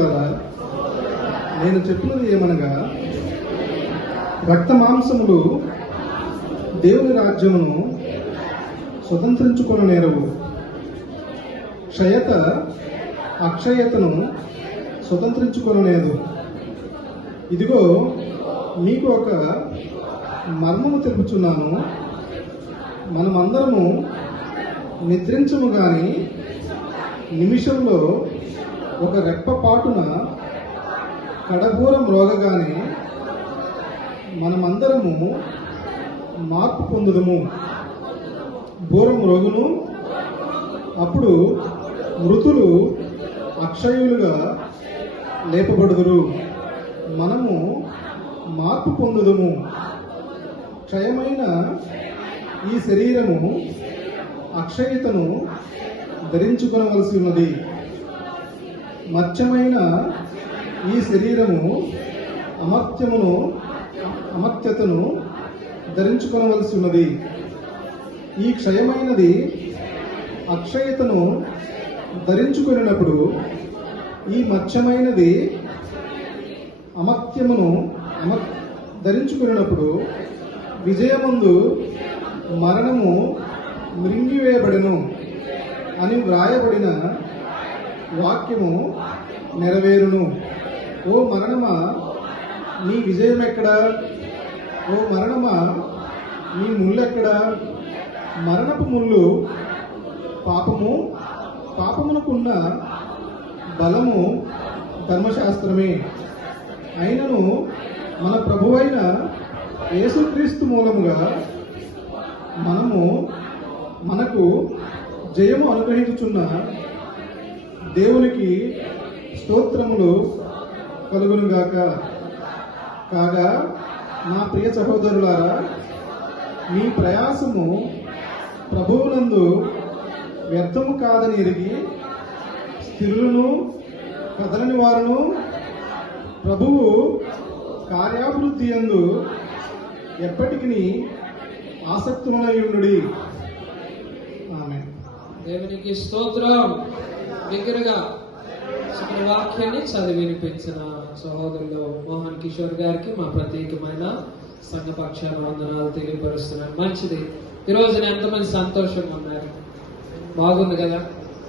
సహోదరులారా, నేను చెప్పినది ఏమనగా, రక్త మాంసములు దేవుని రాజ్యమును స్వతంత్రించుకొన నేరవు, క్షయత అక్షయతను స్వతంత్రించుకొనలేదు. ఇదిగో మీకు ఒక మర్మము తెలుపుచున్నాను. మనమందరము నిద్రించము గాని నిమిషంలో ఒక రెప్పపాటున కడబూరం మ్రోగగానే మనమందరము మార్పు పొందుదము. బూరం మ్రోగును, అప్పుడు మృతులు అక్షయులుగా లేపబడుదురు. మనము మార్పు పొందుదము. క్షయమైన ఈ శరీరము అక్షయతను ధరించుకొనవలసి ఉన్నది. మత్స్యమైన ఈ శరీరము అమర్త్యతను ధరించుకొనవలసి ఉన్నది. ఈ క్షయమైనది అక్షయతను ధరించుకొనినప్పుడు, ఈ మత్స్యమైనది అమర్త్యమును ధరించుకున్నప్పుడు విజయమందు మరణము మృంగివేయబడెను అని వ్రాయబడిన వాక్యము నెరవేరును. ఓ మరణమా, నీ విజయం ఎక్కడా? ఓ మరణమా, నీ ముళ్ళెక్కడా? మరణపు ముళ్ళు పాపమునకున్న బలము ధర్మశాస్త్రమే. అయినను మన ప్రభువైన యేసుక్రీస్తు మూలముగా మనకు జయము అనుగ్రహించుచున్న దేవునికి స్తోత్రములు కలుగునుగాక. కాగా నా ప్రియ సహోదరులారా, మీ ప్రయాసము ప్రభువునందు వ్యర్థము కాదని ఎరిగి, స్థిరులను కదలని వారును ప్రభువు కార్యాభివృద్ధి యందు ఎప్పటికీ ఆసక్తులై ఉండుడి. ఆమేన్. దేవునికి స్తోత్రం. దగ్గరగా వాక్యాన్ని చదివి వినిపించిన సహోదరులు మోహన్ కిషోర్ గారికి మా ప్రత్యేకమైన సంఘపక్షాన వందనాలు తెలియపరుస్తున్నాను. మంచిది. ఈ రోజున ఎంతమంది సంతోషంగా ఉన్నారు? బాగుంది కదా?